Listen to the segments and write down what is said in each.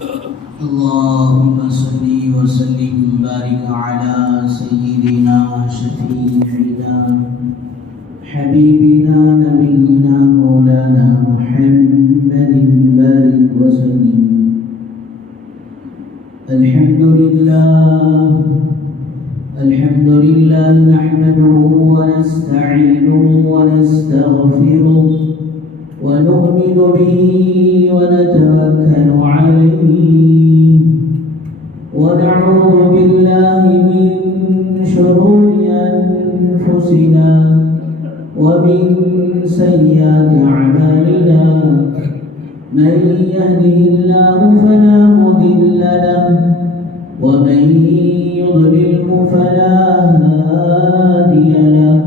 اللهم صل وسلم وبارك على سيدنا شفيعنا حبيبنا نبينا مولانا محمد بارك وسلم. الحمد لله نحمده ونستعينه ونستغفره ونؤمن به ونتوكل عليه ونعوذ بالله من شرور أنفسنا ومن سيئات أعمالنا. من يهده الله فلا مضل له ومن يضلله فلا هادي له.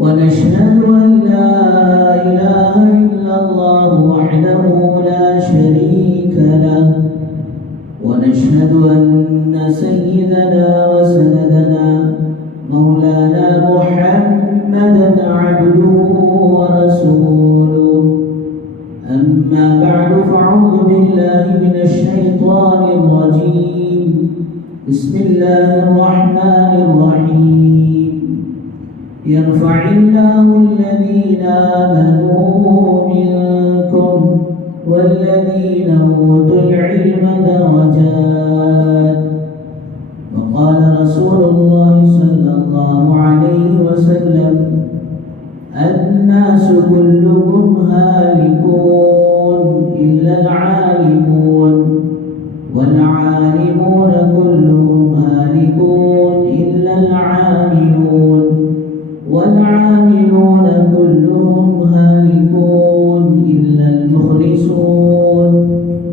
ونشهد أن لا إله إلا الله وحده لا شريك له. ونشهد أن سيدنا وسندنا مولانا محمدا عبده ورسوله. أما بعد فأعوذ بالله من الشيطان الرجيم. بسم الله الرحمن الرحيم. يرفع الله الذين آمنوا منكم والذين أوتوا العلم درجات. وقال رسول الله صلى الله عليه وسلم: الناس كلهم هالكون إلا العالمون والعالمون كلهم هالكون إلا العاملون والعاملون كلهم هالكون إلا المخلصون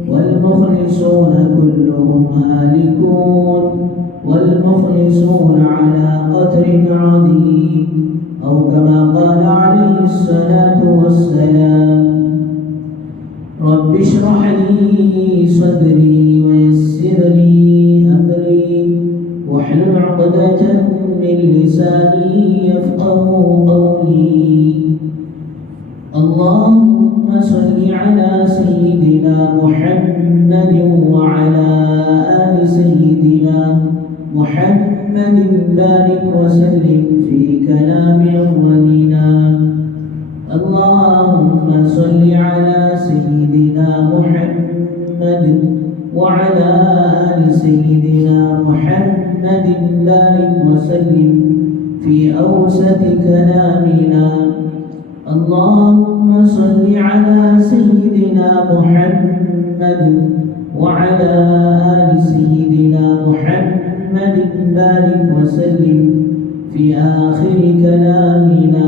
والمخلصون كلهم هالكون والمخلصون على قدر عظيم، أو كما قال عليه الصلاة والسلام: رب اشرح لي صدري ويسر لي أمري واحلل عقدة من لساني يفقه قولي. اللهم صل على سيدنا محمد وعلى آل سيدنا محمد بارك وسلم في كلام أولنا. اللهم صل على سيدنا محمد وعلى آل سيدنا محمد بارك وسلم في أوسط كلامنا. اللهم صل على سيدنا محمد وعلى آل سيدنا محمد بارك وسلم في آخر كلامنا.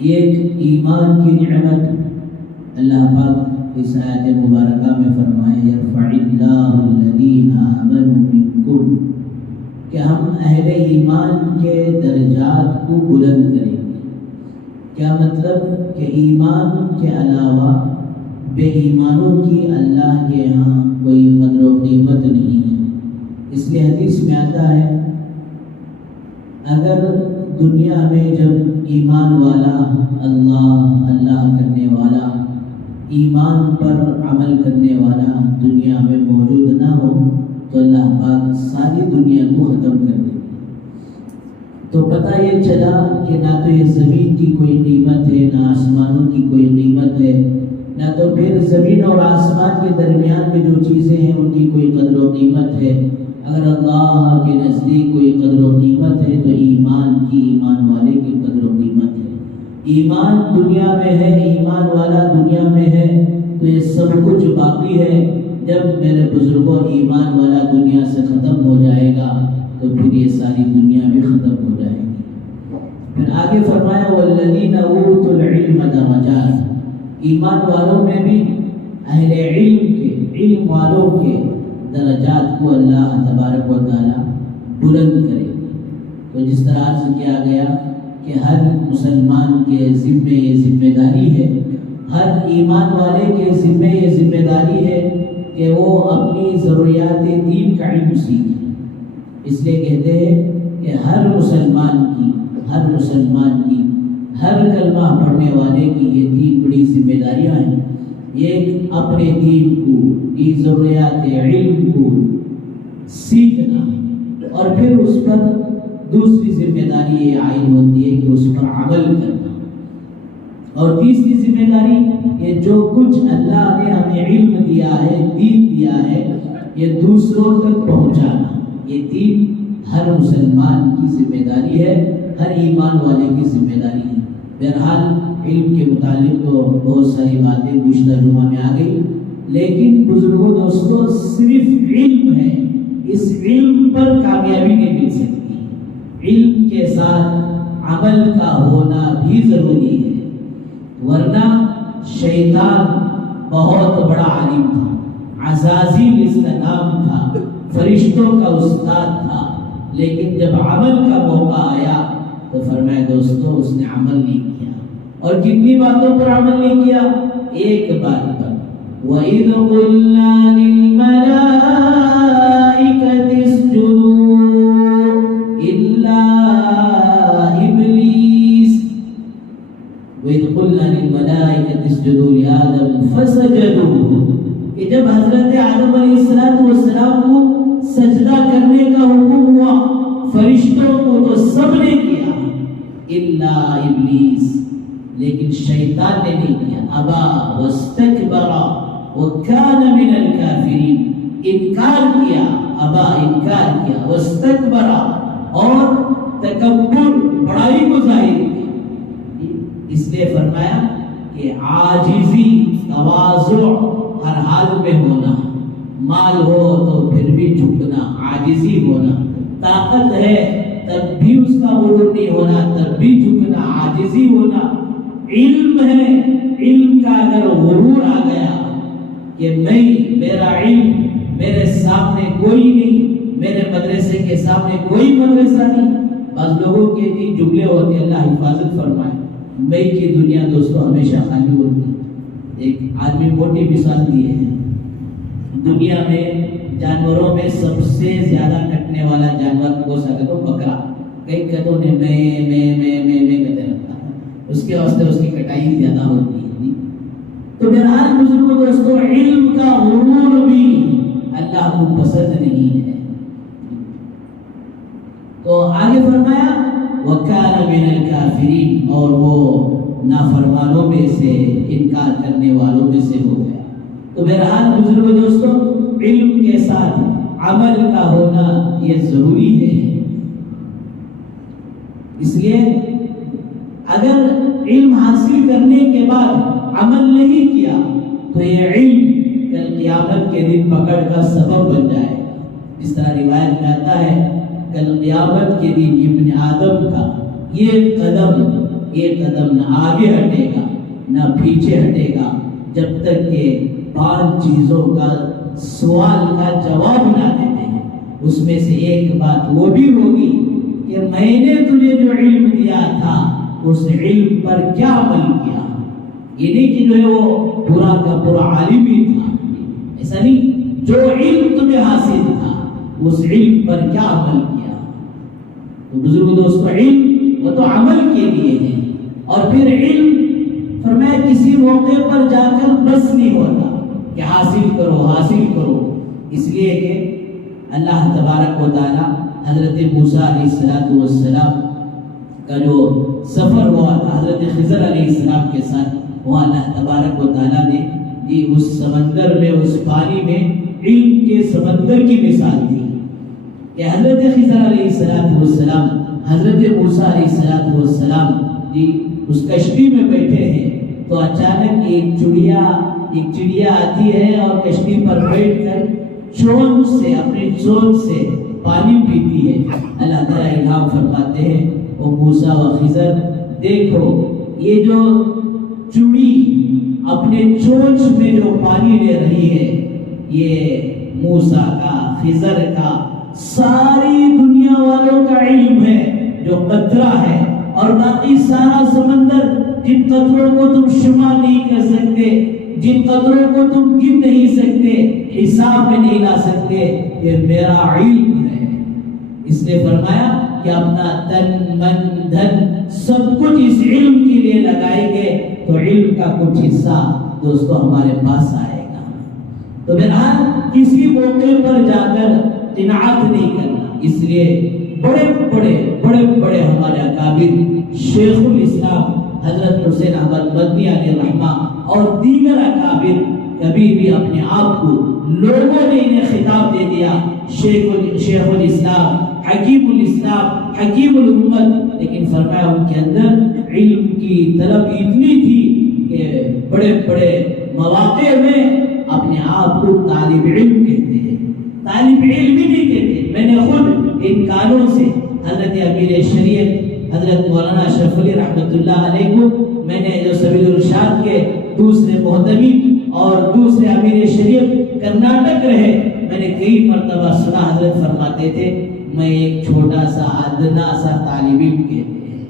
یہ ایک ایمان کی نعمت اللہ پاک اس آیت مبارکہ میں فرمائے یرفع اللہ الذین آمنوا منکم کہ ہم اہل ایمان کے درجات کو بلند کریں گے۔ کیا مطلب کہ ایمان کے علاوہ بے ایمانوں کی اللہ کے ہاں کوئی قدر و قیمت نہیں ہے۔ اس لیے حدیث میں آتا ہے اگر دنیا میں جب ایمان والا اللہ کرنے والا ایمان پر عمل کرنے والا دنیا میں موجود نہ ہو تو اللہ پاک ساری دنیا کو ختم کر دے۔ تو پتہ یہ چلا کہ نہ تو یہ زمین کی کوئی قیمت ہے، نہ آسمانوں کی کوئی قیمت ہے، نہ تو پھر زمین اور آسمان کے درمیان میں جو چیزیں ہیں ان کی کوئی قدر و قیمت ہے۔ اگر اللہ کے نزدیک کوئی قدر و قیمت ہے تو ایمان والے کی قدر و قیمت ہے۔ ایمان دنیا میں ہے، ایمان والا دنیا میں ہے تو یہ سب کچھ باقی ہے۔ جب میرے بزرگوں ایمان والا دنیا سے ختم ہو جائے گا تو پھر یہ ساری دنیا بھی ختم ہو جائے گی۔ پھر آگے فرمایا والذین اوتوا العلم درجات، ایمان والوں میں بھی اہل علم والوں کے درجات کو اللہ تبارک و تعالی بلند کرے گا۔ تو جس طرح عرض کیا گیا کہ ہر مسلمان کے ذمے یہ ذمہ داری ہے، ہر ایمان والے کے ذمے یہ ذمہ داری ہے کہ وہ اپنی ضروریات دین کا علم سیکھے۔ اس لیے کہتے ہیں کہ ہر مسلمان کی ہر کلمہ پڑھنے والے کی یہ تین بڑی ذمہ داریاں ہیں۔ ایک اپنے دین کو، کی ضروریات علم کو سیکھنا، اور پھر اس پر دوسری ذمہ داری یہ عائد ہوتی ہے کہ اس پر عمل کرنا، اور تیسری ذمہ داری یہ جو کچھ اللہ نے ہمیں علم دیا ہے، دین دیا ہے، یہ دوسروں تک پہنچانا۔ یہ دین ہر مسلمان کی ذمہ داری ہے، ہر ایمان والے کی ذمہ داری ہے۔ بہرحال علم کے متعلق تو بہت ساری باتیں گزشتہ جمعہ میں آ گئی، لیکن بزرگوں دوستوں صرف علم ہے، اس علم پر کامیابی نہیں مل سکتی۔ علم کے ساتھ عمل کا ہونا بھی ضروری ہے، ورنہ شیطان بہت بڑا عالم تھا، عزازیل اس کا نام تھا، فرشتوں کا استاد تھا، لیکن جب عمل کا موقع آیا تو فرمایا دوستو اس نے عمل نہیں کیا۔ اور کتنی باتوں پر عمل نہیں کیا؟ ایک بات پر، وَإِذْ قُلْنَا لِلْمَلَائِكَةِ اسْجُدُوا إِلَّا إِبْلِيسَ وَإِذْ قُلْنَا لِلْمَلَائِكَةِ اسْجُدُوا لِآدَمَ فَسَجَدُوا، کہ جب حضرت آدم علیہ السلام کو سجدہ کرنے کا حکم ہوا فرشتوں کو تو سب نے کیا الا ابلیس، لیکن شیطان نے نہیں کیا۔ ابا واستکبر وکان من الکافرین، انکار کیا، ابا انکار کیا، واستکبر اور تکبر بڑائی کو ظاہر کیا۔ اس لیے فرمایا کہ عاجزی، تواضع ہر حال میں ہونا، مال ہو تو پھر بھی جھکنا، عاجزی ہونا، طاقت ہے تب بھی اس کا غرور نہیں ہونا، تب بھی جھکنا، عاجزی ہونا۔ علم ہے، علم کا اگر غرور آ گیا کہ میرا علم میرے سامنے کوئی نہیں، میرے مدرسے کے سامنے کوئی مدرسہ نہیں، بعض لوگوں کے بھی جملے ہوتے ہیں، اللہ حفاظت فرمائے۔ میں کی دنیا دوستوں ہمیشہ خالی ہوتی ہے۔ ایک آدمی موٹی مثال دی ہے، دنیا میں جانوروں میں سب سے زیادہ کٹنے والا جانور کون سا کہتے ہو؟ بکرا۔ کئی کہتے ہیں میں کہتے رہتا ہے، اس کے واسطے اس کی کٹائی زیادہ ہوتی ہے۔ تو بہرحال بزرگوں دوستوں علم کا غرور بھی اللہ کو پسند نہیں ہے۔ تو آگے فرمایا وَكَانَ مِنَ الْكَافِرِينَ، اور وہ نافرمانوں میں سے، انکار کرنے والوں میں سے ہو گیا۔ تو بہرحال بزرگوں دوستوں علم کے ساتھ عمل کا ہونا یہ ضروری ہے۔ اس لیے اگر علم حاصل کرنے کے بعد عمل نہیں کیا تو یہ علم کل قیامت کے دن پکڑ کا سبب بن جائے گا۔ اس طرح روایت میں آتا ہے کل قیامت کے دن ابن آدم کا یہ قدم ایک قدم نہ آگے ہٹے گا نہ پیچھے ہٹے گا جب تک کہ 5 چیزوں کا سوال کا جواب نہ دیتے ہیں۔ اس میں سے ایک بات وہ بھی ہوگی کہ میں نے تجھے جو علم دیا تھا اس علم پر کیا عمل کیا۔ یہ نہیں کہ جو ہے وہ پورا کا پورا عالم ہی تھا، ایسا نہیں، جو علم تمہیں حاصل تھا اس علم پر کیا عمل کیا۔ تو بزرگ دوستو، علم وہ تو عمل کے لیے ہے، اور پھر علم فرمایا کسی موقع پر جا کر بس نہیں ہوتا کہ حاصل کرو حاصل کرو، اس لیے کہ اللہ تبارک و تعالی حضرت موسیٰ علیہ السلام کا جو سفر ہوا تھا حضرت خضر علیہ السلام کے ساتھ، وہاں اللہ تبارک و تعالیٰ نے اس سمندر میں، اس پانی میں علم کے سمندر کی مثال دی کہ حضرت خضر علیہ السلام حضرت موسیٰ علیہ السلام اس کشتی میں بیٹھے ہیں تو اچانک ایک چڑیا آتی ہے اور کشتی پر بیٹھ کر چونچ سے، اپنی چونچ سے پانی پیتی ہے۔ اللہ تعالیٰ الہام فرماتے ہیں، او موسیٰ و خضر، دیکھو یہ جو چڑی اپنے چونچ میں جو پانی لے رہی ہے، یہ موسیٰ کا، خضر کا، ساری دنیا والوں کا علم ہے جو قطرہ ہے، اور باقی سارا سمندر جن قطروں کو تم شمار نہیں کر سکتے، جن قطروں کو تم گن نہیں سکتے، حساب میں نہیں لا سکتے، یہ میرا علم ہے۔ اس نے فرمایا کہ اپنا تن من دھن سب کچھ اس علم کے لیے لگائیں گے تو علم کا کچھ حصہ دوستو ہمارے پاس آئے گا۔ تو بہرحال کسی موقع پر جا کر قناعت نہیں کرنا، اس لیے بڑے بڑے ہمارے اکابر شیخ الاسلام حضرت حسین احمد مدنی علیہ الرحمہ اور دیگر اکابر کبھی بھی اپنے آپ کو، لوگوں نے انہیں خطاب دے دیا شیخ الاسلام، حکیم الاسلام، حکیم الامت، لیکن فرمایا ان کے اندر علم کی طلب اتنی تھی کہ بڑے بڑے مواقع میں اپنے آپ کو طالب علم کہتے ہیں، طالب علم ہی نہیں کہتے۔ میں نے خود ان کانوں سے حضرت امیر شریعت حضرت مولانا اشرف علی رحمۃ اللہ علیہ کو، میں نے جو سبیل الرشاد کے دوسرے محتمی اور دوسرے امیر شریعت کرناٹک رہے، میں نے کئی مرتبہ سنا حضرت فرماتے تھے میں ایک چھوٹا سا ادنا سا طالب علم کہتے ہیں۔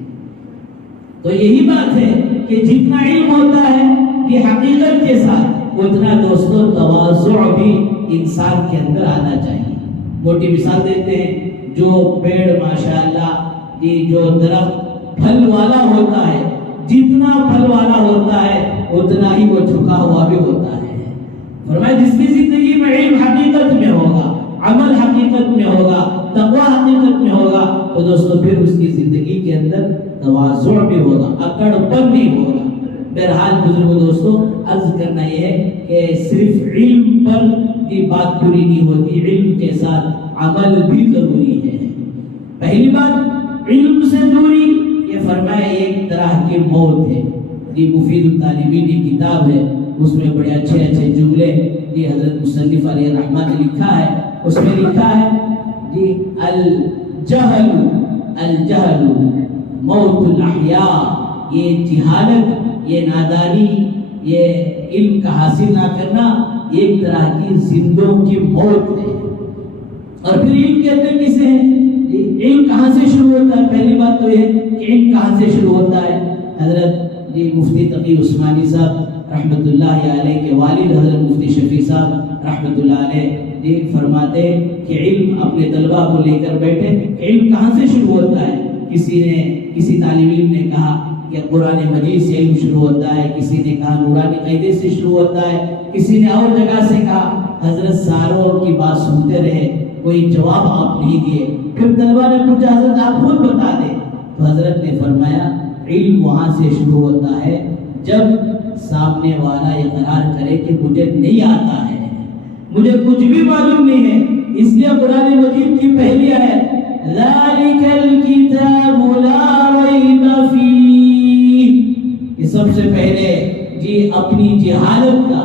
تو یہی بات ہے کہ جتنا علم ہوتا ہے یہ حقیقت کے ساتھ، اتنا دوستوں تواضع بھی انسان کے اندر آنا چاہیے۔ موٹی مثال دیتے ہیں، جو پیڑ ماشاءاللہ جو درخت پھل والا ہوتا ہے، جتنا پھل والا ہوتا ہے اتنا ہی وہ جھکا ہوا بھی ہوتا ہے۔ فرمایا جس کی زندگی میں علم حقیقت میں ہوگا، عمل حقیقت میں ہوگا، تقوی حقیقت میں ہوگا، تو دوستو پھر اس کی زندگی کے اندر تواضع بھی ہوگا، اکڑ پن نہیں ہوگا۔ بہرحال بزرگوں دوستو، عرض کرنا یہ ہے کہ صرف علم پر کی بات پوری نہیں ہوتی، علم کے ساتھ عمل بھی ضروری ہے۔ پہلی بات علم سے دوری، یہ فرمایا ایک طرح کی موت ہے۔ یہ مفید الطالبین کی کتاب ہے، اس میں بڑے اچھے جملے یہ حضرت مصنف علیہ الرحمہ نے لکھا ہے، اس میں لکھا ہے جی الجہل موت الاحیاء، یہ جہالت، یہ نادانی، یہ علم کا حاصل نہ کرنا ایک طرح کی زندوں کی موت ہے۔ اور پھر علم کہتے کسے ہیں؟ علم کہاں سے شروع ہوتا ہے؟ پہلی بات تو یہ کہ علم کہاں سے شروع ہوتا ہے؟ حضرت مفتی تقی عثمانی صاحب رحمۃ اللہ علیہ کے والد حضرت مفتی شفیع صاحب رحمۃ اللہ علیہ فرماتے ہیں کہ علم اپنے طلبہ کو لے کر بیٹھے، علم کہاں سے شروع ہوتا ہے؟ کسی طالب علم نے کہا کہ قرآن مجید سے علم شروع ہوتا ہے، کسی نے کہا نورانی قاعدے سے شروع ہوتا ہے، کسی نے اور جگہ سے کہا۔ حضرت ساروں کی بات سنتے رہے، کوئی جواب آپ نہیں دیے۔ پھر طلبہ نے پوچھا حضرت آپ خود بتا دیں، تو حضرت نے فرمایا علم وہاں سے شروع ہوتا ہے جب سامنے والا اقرار کرے کہ مجھے نہیں آتا ہے، مجھے کچھ بھی معلوم نہیں ہے۔ اس لیے قرآن مجید کی پہلی آیت ذالک الکتاب لا ریب فیہ، یہ سب سے پہلے اپنی جہالت کا،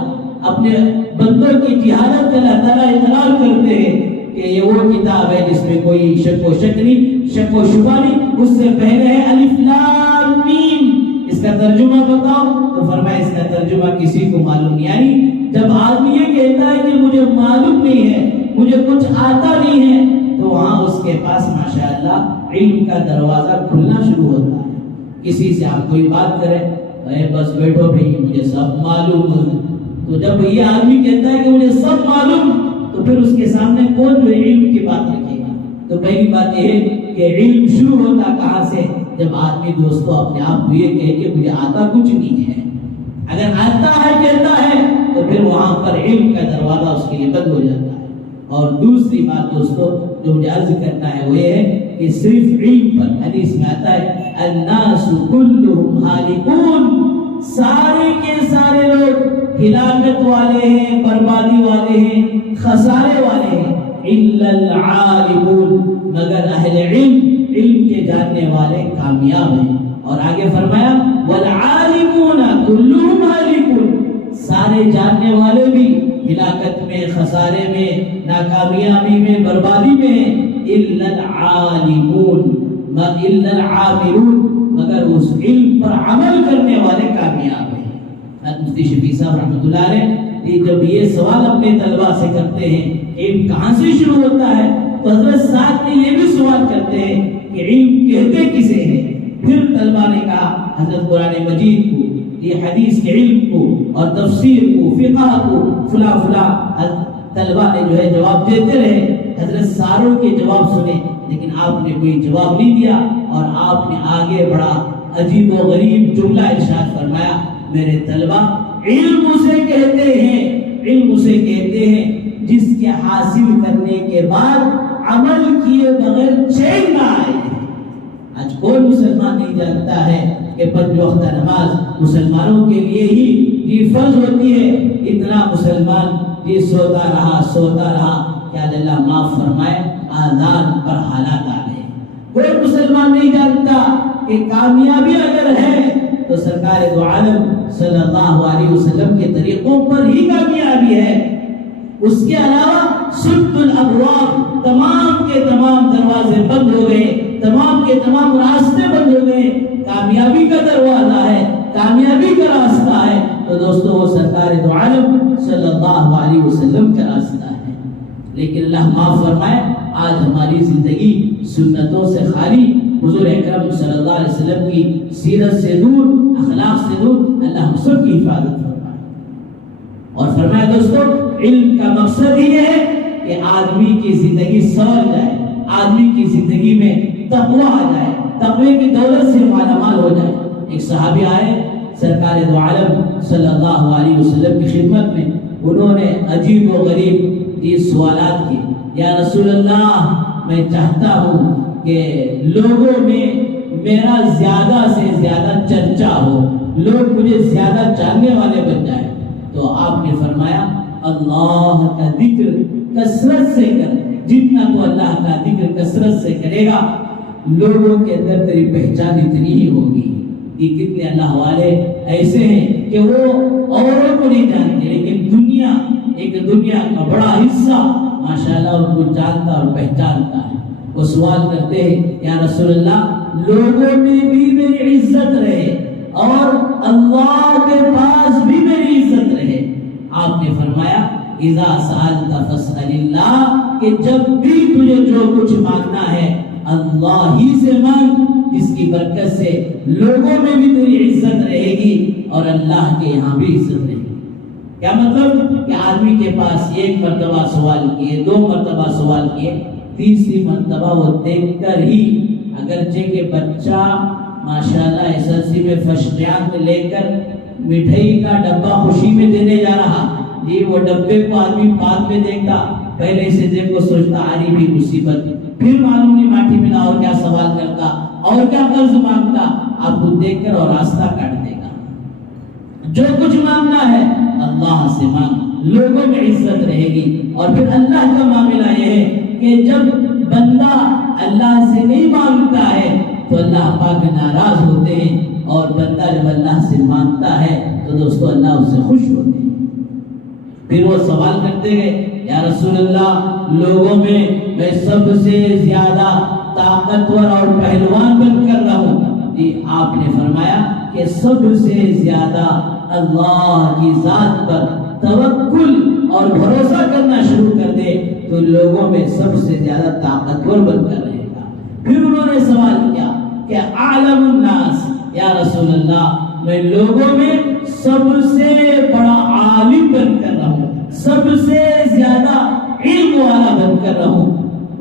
اپنے بندوں کی جہالت کا اللہ تعالیٰ اقرار کرتے ہیں کہ یہ وہ کتاب ہے جس میں کوئی شک و شبہ نہیں، اس سے پہلے ہے الف لام میم، کا ترجمہ بتاؤ، تو فرمایا اس کا ترجمہ کسی کو معلوم نہیں. یعنی جب آدمی یہ کہتا ہے کہ مجھے معلوم نہیں ہے، مجھے کچھ آتا نہیں ہے، تو وہاں اس کے پاس ماشاءاللہ علم کا دروازہ کھلنا شروع ہوتا ہے. کسی سے آپ کوئی بات کریں، اے بس بیٹھو بھائی مجھے سب معلوم ہے. تو جب یہ آدمی کہتا ہے کہ مجھے سب معلوم، تو پھر اس کے سامنے کون جو علم کی بات رکھے گا؟ تو پہلی بات یہ ہے کہ علم شروع ہوتا کہاں سے؟ جب آدمی دوستو اپنے آپ کو یہ کہے کہ مجھے آتا کچھ نہیں ہے. اگر آتا ہے کہتا ہے تو پھر وہاں پر علم کا دروازہ اس کے لیے بند ہو جاتا ہے. اور دوسری بات دوستو جو مجھے عرض کرنا ہے وہ یہ ہے کہ صرف علم پر، حدیث میں آتا ہے الناس کلهم ہالکون، سارے کے سارے لوگ ہلاکت والے ہیں، بربادی والے ہیں، خسارے والے ہیں، الا العالمون، مگر اہل علم، علم کے جاننے والے کامیاب ہیں. اور آگے فرمایا والعالمون کلهم ہالکون، سارے جاننے والے بھی ہلاکت میں، خسارے میں، ناکامیابی میں، بربادی میں ہیں. الا العالمون، الا العاملون، مگر اس علم پر عمل کرنے والے کامیاب ہیں. مفتی شفیع صاحب رحمۃ اللہ علیہ جب یہ سوال اپنے طلباء سے کرتے ہیں علم کہاں سے شروع ہوتا ہے، تو حضرت ساتھ میں یہ بھی سوال کرتے ہیں کہ علم کہتے کسے ہیں. پھر طلباء نے کہا حضرت قرآن مجید کو، یہ حدیث کے علم کو اور تفسیر کو، فقہ کو، فلاں فلاں. طلباء نے جو ہے جواب دیتے رہے. حضرت ساروں کے جواب سنے لیکن آپ نے کوئی جواب نہیں دیا، اور آپ نے آگے بڑا عجیب و غریب جملہ ارشاد فرمایا، میرے طلباء علم اسے کہتے ہیں، علم اسے کہتے ہیں جس کے حاصل کرنے کے بعد عمل کیے بغیر چین نہ آئے. آج کوئی مسلمان نہیں جانتا ہے کہ پنج وقتہ نماز مسلمانوں کے لیے ہی فرض ہوتی ہے. اتنا مسلمان یہ سوتا رہا کہ اللہ معاف فرمائے آزان پر حالات آ گئے. کوئی مسلمان نہیں جانتا کہ کامیابی اگر ہے تو سرکار دو عالم صلی اللہ علیہ وسلم کے طریقوں پر ہی کامیابی ہے. اس کے علاوہ سد الابواب، تمام کے تمام دروازے بند ہو گئے، تمام کے تمام راستے بند ہو گئے. کامیابی کا دروازہ ہے، کامیابی کا راستہ ہے تو دوستو وہ سرکار دو عالم صلی اللہ علیہ وسلم کا راستہ ہے. لیکن اللہ معاف فرمائے آج ہماری زندگی سنتوں سے خالی، حضور اکرم صلی اللہ علیہ وسلم کی سیرت سے دور، اخلاق سے دور. اللہ ہم سب کی حفاظت فرمائے. اور فرمایا دوستو علم کا مقصد ہی ہے کہ آدمی کی زندگی سنور جائے، آدمی کی زندگی میں تقوی آ جائے، تقوی کی دولت سے مالا مال ہو جائے. ایک صحابی آئے سرکار دو عالم صلی اللہ علیہ وسلم کی خدمت میں. انہوں نے عجیب و غریب یہ سوالات کی، یا رسول اللہ میں چاہتا ہوں کہ لوگوں میں میرا زیادہ سے زیادہ چرچا ہو، لوگ مجھے زیادہ جاننے والے بن جائیں. تو آپ نے فرمایا اللہ کا ذکر کثرت سے کر، جتنا تو اللہ کا ذکر کثرت سے کرے گا لوگوں کے اندر تیری پہچان اتنی ہی ہوگی. کہ کتنے اللہ والے ایسے ہیں کہ وہ اوروں کو نہیں جانتے لیکن دنیا، ایک دنیا کا بڑا حصہ ماشاءاللہ ان کو جانتا اور پہچانتا ہے. وہ سوال کرتے ہیں یا رسول اللہ لوگوں میں بھی میری عزت رہے اور اللہ کے پاس بھی میری عزت رہے. آپ نے فرمایا اذا سألت فاسأل اللہ، کہ جب بھی تجھے جو کچھ مانگنا ہے اللہ ہی سے مانگ، جس کی برکت سے لوگوں میں بھی تیری عزت رہے گی اور اللہ کے یہاں بھی عزت رہے گی. کیا مطلب کہ آدمی کے پاس ایک مرتبہ سوال کیے، دو مرتبہ سوال کیے، تیسری مرتبہ وہ دیکھ کر ہی، اگرچہ کہ بچہ ماشاءاللہ ایسلسی میں فرسٹ رینک لے کر مٹھائی کا ڈبہ خوشی میں دینے جا رہا، جی وہ ڈبے کو آدمی بعد میں دیکھتا، پہلے سے دیکھ کو سوچتا آ رہی بھی مصیبت، پھر معلوم نہیں ماٹھی ملا اور کیا سوال کرتا اور کیا قرض مانگتا. آپ کو دیکھ کر اور راستہ کاٹ دے گا. جو کچھ مانگنا ہے اللہ سے مانگ، لوگوں میں عزت رہے گی. اور پھر اللہ کا معاملہ یہ ہے کہ جب بندہ اللہ سے نہیں مانگتا ہے تو اللہ پاک ناراض ہوتے ہیں، اور بندہ جب اللہ سے مانگتا ہے تو دوستو اللہ اس سے خوش ہوتے ہیں. پھر وہ سوال کرتے گئے یا رسول اللہ لوگوں میں سب سے زیادہ طاقتور اور پہلوان بن کر رہوں. جی آپ نے فرمایا کہ سب سے زیادہ اللہ کی ذات پر توکل اور بھروسہ کرنا شروع کر دے تو لوگوں میں سب سے زیادہ طاقتور بن کر رہے گا۔ پھر انہوں نے سوال کیا کہ اعلم الناس، یا رسول اللہ میں لوگوں میں سب سے بڑا عالم بن کر رہوں، سب سے زیادہ علم والا بن کر رہوں۔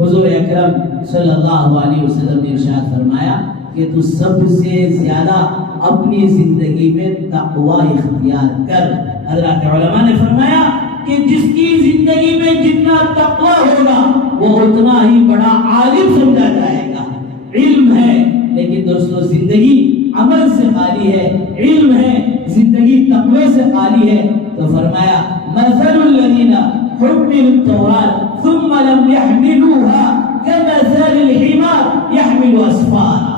حضور اکرم صلی اللہ علیہ وسلم نے ارشاد فرمایا کہ تو سب سے زیادہ اپنی زندگی میں تقوی اختیار کر۔ حضرات علماء نے فرمایا کہ جس کی زندگی میں جتنا تقوی ہوگا وہ اتنا ہی بڑا عالم سمجھا جائے گا۔ علم ہے لیکن دوستو زندگی عمل سے خالی ہے، علم ہے زندگی تقوی سے خالی ہے، تو فرمایا مثل الذین حملوا التوراة ثم لم يحملوها كمثل الحمار يحمل اسفارا۔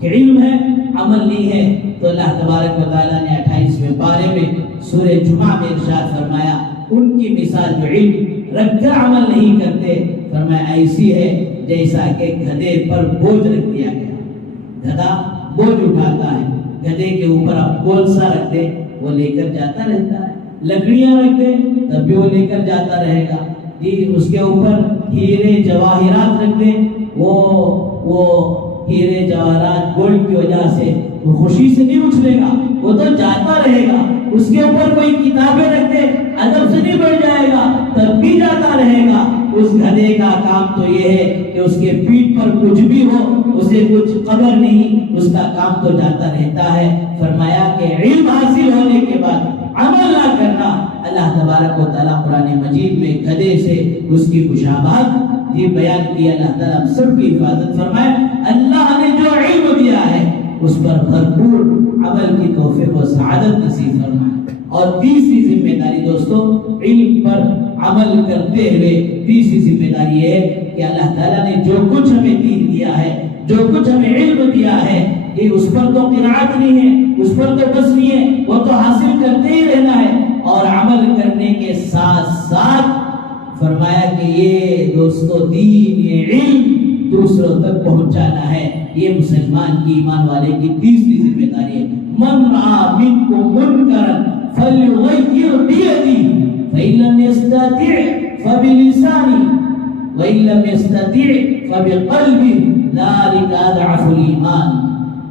کہ علم ہے عمل نہیں ہے، تو اللہ تبارک و تعالیٰ نے 28ویں پارے میں سورہ جمعہ میں ارشاد فرمایا ان کی مثال جو علم رکھ کر عمل نہیں کرتے، فرمایا ایسی ہے جیسا کہ گدھے پر بوجھ رکھ دیا گیا۔ گدھا بوجھ اٹھاتا ہے، گدھے کے اوپر آپ کولسا رکھ دے وہ لے کر جاتا رہتا ہے، لکڑیاں رکھ دے تب بھی وہ لے کر جاتا رہے گا جی، اس کے اوپر ہیرے جواہرات رکھ دے وہ ہیرے جواہرات گولڈ کی وجہ سے وہ خوشی سے نہیں اچھلے گا، وہ تو جاتا رہے گا۔ اس کے اوپر کوئی کتابیں رکھ دے ادب سے نہیں بڑھ جائے گا تب بھی جاتا رہے گا۔ اس گدھے کا کام تو یہ ہے کہ اس کے پیٹھ پر کچھ بھی ہو اسے کچھ خبر نہیں، اس کا کام تو جاتا رہتا ہے۔ فرمایا کہ علم حاصل ہونے کے بعد عمل نہ کرنا، اللہ تبارک و تعالیٰ قرآن مجید میں گدھے سے اس کی مشابہت یہ بیان کی۔ اللہ تعالیٰ ہم سب کی حفاظت فرمائے۔ اللہ نے جو علم دیا ہے اس پر بھرپور عمل کی توفیق و سعادت نصیب فرمائے۔ اور تیسری ذمہ داری دوستو علم پر عمل کرتے ہوئے تیسری ذمہ داری یہ ہے کہ اللہ تعالیٰ نے جو کچھ ہمیں دین دیا ہے، جو کچھ ہمیں علم دیا ہے، یہ اس پر تو قناعت نہیں ہے، اس پر تو بس نہیں ہے، وہ تو حاصل کرتے ہی رہنا ہے اور عمل کرنے کے ساتھ ساتھ فرمایا کہ یہ دوستو دین، یہ علم دوسروں تک پہنچانا ہے۔ یہ مسلمان کی، ایمان والے کی تیسری ذمہ داری ہے۔ من رأى منکم منکرا فلیغیر بیدی فإن لم يستطع فبلسانه وإن لم يستطع فبقلبه ذلك أضعف الإيمان۔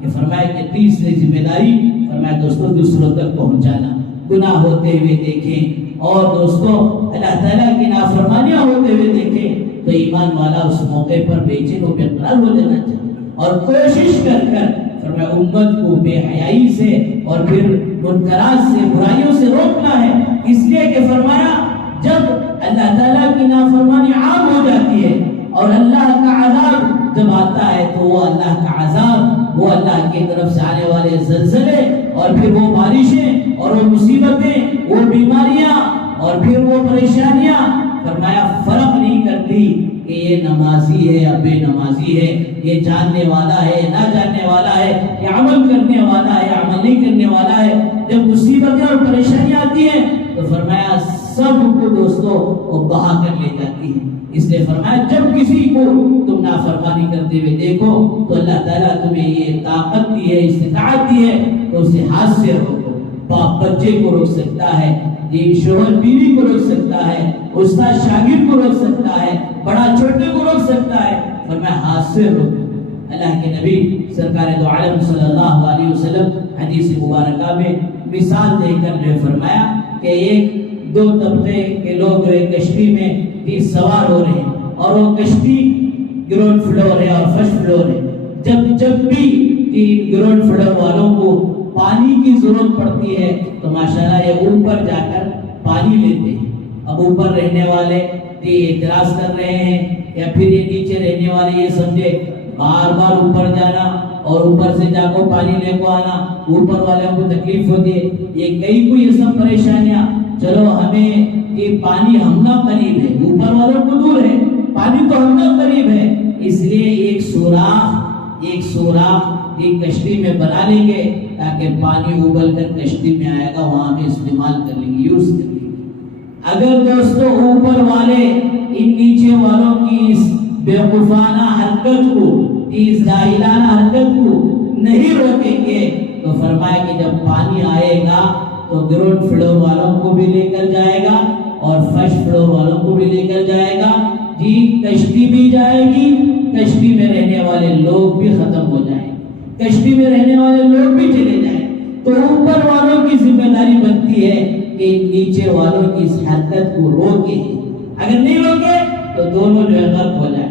یہ فرمایا کہ تیسری ذمہ داری فرمایا دوستو دوسروں تک پہنچانا، گناہ ہوتے ہوئے دیکھیں اور دوستو اللہ تعالیٰ کی نافرمانیاں ہوتے ہوئے دیکھیں تو ایمان والا اس موقع پر بے چین و بے قرار ہو جانا چاہیے اور کوشش کر فرمایا امت کو بے حیائی سے اور پھر منکرات سے، برائیوں سے روکنا ہے۔ اس لیے کہ فرمایا جب اللہ تعالیٰ کی نافرمانی عام ہو جاتی ہے اور اللہ کا عذاب جب آتا ہے تو وہ اللہ کا عذاب، وہ اللہ کی طرف سے آنے والے زلزلے اور پھر وہ بارشیں اور وہ مصیبتیں، وہ بیماریاں اور پھر وہ پریشانیاں فرمایا فرق نہیں کرتی کہ یہ نمازی ہے یا بے نمازی ہے، یہ جاننے والا ہے نہ جاننے والا ہے، یہ عمل کرنے والا ہے یا عمل نہیں کرنے والا ہے۔ جب مصیبتیں اور پریشانیاں آتی ہیں تو فرمایا سب کو دوستو وہ بہا کر لے جاتی ہے۔ اس لیے فرمایا جب کسی کو تم نافرمانی کرتے ہوئے دیکھو تو اللہ تعالیٰ تمہیں یہ طاقت دی ہے، استطاعت دی ہے تو اسے ہاتھ سے روکو۔ باپ بچے کو روک سکتا ہے، یہ شوہر بیوی کو روک سکتا ہے، استاد شاگرد کو روک سکتا ہے، بڑا چھوٹے کو روک سکتا ہے، فرمایا ہاتھ سے روکو۔ اللہ کے نبی سرکار دو عالم صلی اللہ علیہ وسلم حدیث مبارکہ میں مثال دے کر جو فرمایا کہ ایک دو طبقے کے لوگ جو ایک کشتی میں سوار ہو رہے ہیں اور وہ کشتی گراؤنڈ فلور ہے اور فرسٹ فلور ہے۔ جب بھی گراؤنڈ فلور والوں کو پانی کی ضرورت پڑتی ہے تو ماشاءاللہ یہ اوپر جا کر پانی لیتے ہیں۔ اب اوپر رہنے والے یہ اعتراض کر رہے ہیں یا پھر یہ نیچے رہنے والے یہ سمجھے بار بار اوپر جانا اور اوپر سے جا کو پانی لے کو آنا، اوپر والوں کو تکلیف ہوتی ہے، یہ کئی کو یہ سب پریشانیاں۔ چلو ہمیں یہ پانی ہمنا قریب ہے، اوپر والوں کو دور ہے، پانی تو ہمنا قریب ہے، اس لیے ایک سوراخ ایک کشتی میں بنا لیں گے تاکہ پانی ابل کر کشتی میں آئے گا، وہاں ہمیں استعمال کر لیں گے، یوز کر لیں گے۔ اگر دوستو اوپر والے ان نیچے والوں کی اس بیوقوفانہ حرکت کو، اس جاہلانہ حرکت کو نہیں روکیں گے تو فرمایا کہ جب پانی آئے گا تو گراؤنڈ فلور والوں کو بھی لے کر جائے گا اور فرسٹ فلور والوں کو بھی لے کر جائے گا جی، کشتی بھی جائے گی، کشتی میں رہنے والے لوگ بھی ختم ہو جائیں، کشتی میں رہنے والے لوگ بھی چلے جائیں۔ تو اوپر والوں کی ذمہ داری بنتی ہے کہ نیچے والوں کی اس حرکت کو روکے، اگر نہیں روکے تو دونوں جو ہے غرق ہو جائیں۔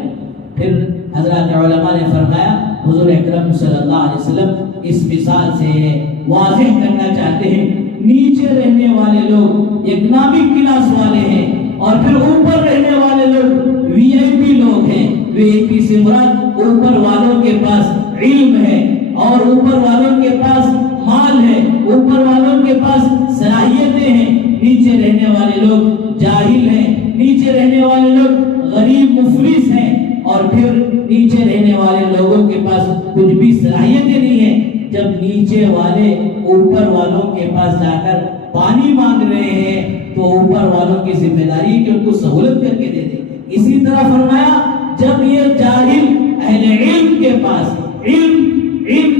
پھر حضرات علماء نے فرمایا، حضور اکرم صلی اللہ علیہ وسلم اس مثال سے واضح کرنا چاہتے ہیں نیچے رہنے والے لوگ اکنامک کلاس والے ہیں اور پھر اوپر رہنے والے لوگ وی آئی پی لوگ ہیں۔ وی آئی پی سے مراد اوپر والوں کے پاس علم ہے اور اوپر والوں کے پاس مال ہے، اوپر والوں کے پاس صلاحیتیں ہیں، نیچے رہنے والے لوگ جاہل ہیں، نیچے رہنے والے لوگ غریب مفلس ہیں اور پھر نیچے رہنے والے لوگوں کے پاس کچھ بھی صلاحیتیں نہیں ہیں۔ جب نیچے والے اوپر والوں کے پاس جا کر پانی مانگ رہے ہیں تو اوپر والوں کی ذمہ داری ہے کہ ان کو سہولت کر کے دے دیں۔ اسی طرح فرمایا جب یہ جاہل اہل علم کے پاس علم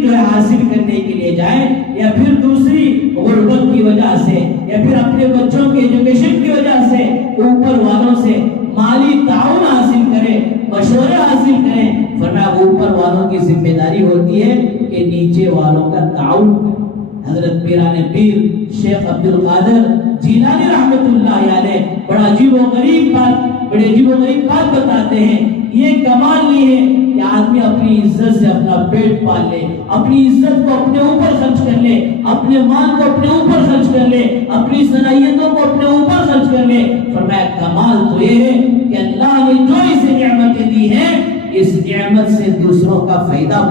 جو ہے حاصل کرنے کے لیے جائیں یا پھر دوسری غربت کی وجہ سے یا پھر اپنے بچوں کے ایجوکیشن کی وجہ سے اوپر والوں سے مالی تعاون حاصل کریں، مشورے حاصل کریں، فرمایا اوپر والوں کی ذمہ داری ہوتی ہے کہ نیچے والوں کا تعاون کریں۔ حضرت پیران پیر شیخ عبد القادر جیلانی رحمۃ اللہ علیہ بڑا عجیب و غریب بات بتاتے ہیں۔ یہ کمال نہیں ہے کہ آدمی اپنی عزت سے اپنا پیٹ پال لے، اپنی عزت کو اپنے اوپر خرچ کر لے، اپنے مال کو اپنے اوپر خرچ کر لے، اپنی صلاحیتوں کو اپنے اوپر خرچ کر لے۔ فرمایا کمال تو یہ ہے کہ اللہ نے جو اسے نعمتیں دی ہیں اس نعمت سے دوسروں کا فائدہ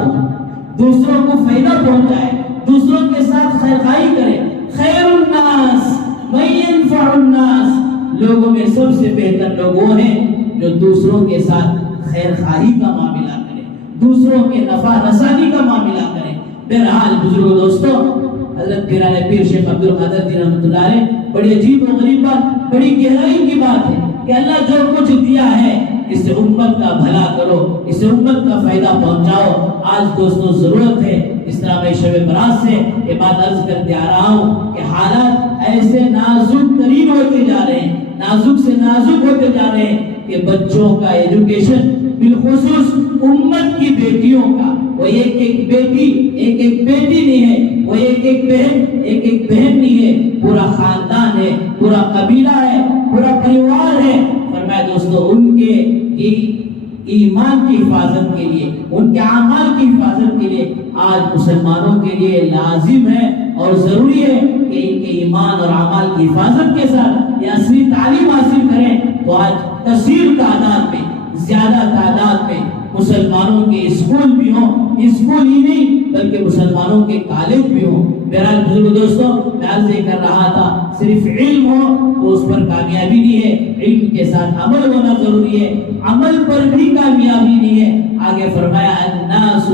دوسروں کو فائدہ پہنچائے، دوسروں کے ساتھ خیرخواہی کرے۔ خیر الناس من ينفع الناس، لوگوں میں سب سے بہتر لوگ وہ ہیں جو دوسروں کے ساتھ خیر خواہی کا معاملہ کریں، دوسروں کے نفع رسانی کا معاملہ کریں۔ بہرحال بزرگوں دوستوں، حضرت پیران پیر شیخ عبد القادر جی رحمۃ اللہ علیہ بڑی عجیب و غریب بات، بڑی گہرائی کی بات ہے کہ اللہ جو کچھ دیا ہے اس سے امت کا بھلا کرو، اس سے امت کا فائدہ پہنچاؤ۔ آج دوستوں ضرورت ہے، اس طرح میں شب برات سے یہ بات عرض کرتے آ رہا ہوں کہ حالات ایسے نازک ترین ہوتے جا رہے ہیں، نازک سے نازک ہوتے جا رہے ہیں کہ بچوں کا ایجوکیشن، بالخصوص امت کی بیٹیوں کا، وہ ایک ایک بیٹی نہیں ہے، وہ ایک بہن نہیں ہے، پورا خاندان ہے، پورا قبیلہ ہے، پورا پریوار ہے۔ فرمایا دوستو ان کے ایمان کی حفاظت کے لیے، ان کے اعمال کی حفاظت کے لیے آج مسلمانوں کے لیے لازم ہے اور ضروری ہے کہ ان کے ایمان اور اعمال کی حفاظت کے ساتھ یہ اصلی تعلیم حاصل کریں۔ تو آج کثیر تعداد میں، زیادہ تعداد میں مسلمانوں کے اسکول بھی ہوں، اسکول ہی نہیں بلکہ مسلمانوں کے کالج بھی ہوں۔ بہرحال بزرگ دوستوں، میں عرض کر رہا تھا صرف علم ہو تو اس پر کامیابی نہیں ہے، علم کے ساتھ عمل ہونا ضروری ہے، عمل پر بھی کامیابی نہیں ہے۔ آگے فرمایا الناس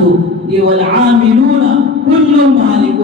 والعاملون كل مالک،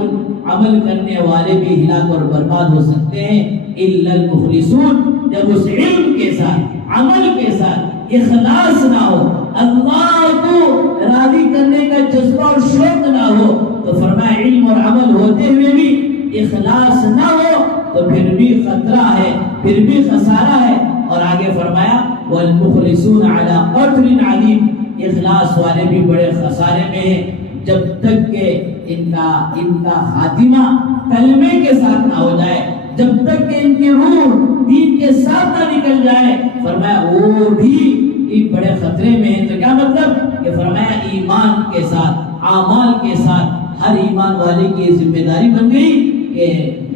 عمل کرنے والے بھی ہلاک اور برباد ہو سکتے ہیں الا المخلصون، جب اس علم کے ساتھ، عمل کے ساتھ اخلاص نہ ہو، اللہ کو راضی کرنے کا جذبہ اور شوق نہ ہو، تو فرمایا علم اور عمل ہوتے ہوئے بھی اخلاص نہ ہو تو پھر بھی خطرہ ہے، پھر بھی خسارہ ہے۔ اور آگے فرمایا والمخلصون علی قتل علیم، اخلاص والے بھی بڑے خسارے میں ہیں جب تک کہ ان کا خاتمہ کلمے کے ساتھ نہ ہو جائے، جب تک کہ ان کی روح دین کے ساتھ نہ نکل جائے۔ فرمایا وہ بھی بڑے خطرے میں ہیں۔ تو کیا مطلب کہ فرمایا ایمان کے ساتھ، اعمال کے ساتھ ہر ایمان والے کی ذمہ داری بن گئی کہ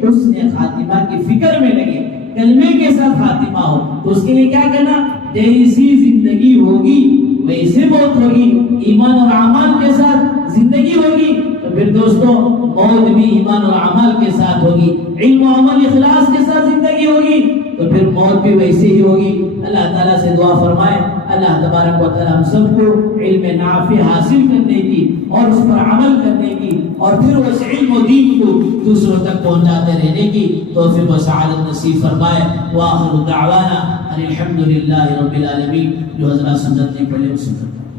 حسن خاتمہ کی فکر میں لگے، کلمے کے ساتھ خاتمہ ہو۔ تو اس کے لیے کیا کرنا؟ جیسی زندگی ہوگی ویسے موت ہوگی، ایمان اور اعمال کے ساتھ زندگی ہوگی تو پھر دوستوں موت بھی ایمان اور اعمال کے ساتھ ہوگی، علم و عمل اخلاص کے ساتھ زندگی ہوگی تو پھر موت بھی ویسے ہی ہوگی۔ اللہ تعالیٰ سے دعا فرمائے اللہ تبارک و تعالیٰ ہم سب کو علم نافع حاصل کرنے کی اور اس پر عمل کرنے کی اور پھر اس علم و دین کو دوسروں تک پہنچاتے رہنے کی توفیق و سعادت نصیب فرمائے۔ وآخر دعوانا ان الحمد للہ رب العالمین۔ جو حضرات سنت نہیں پڑھے وہ سنت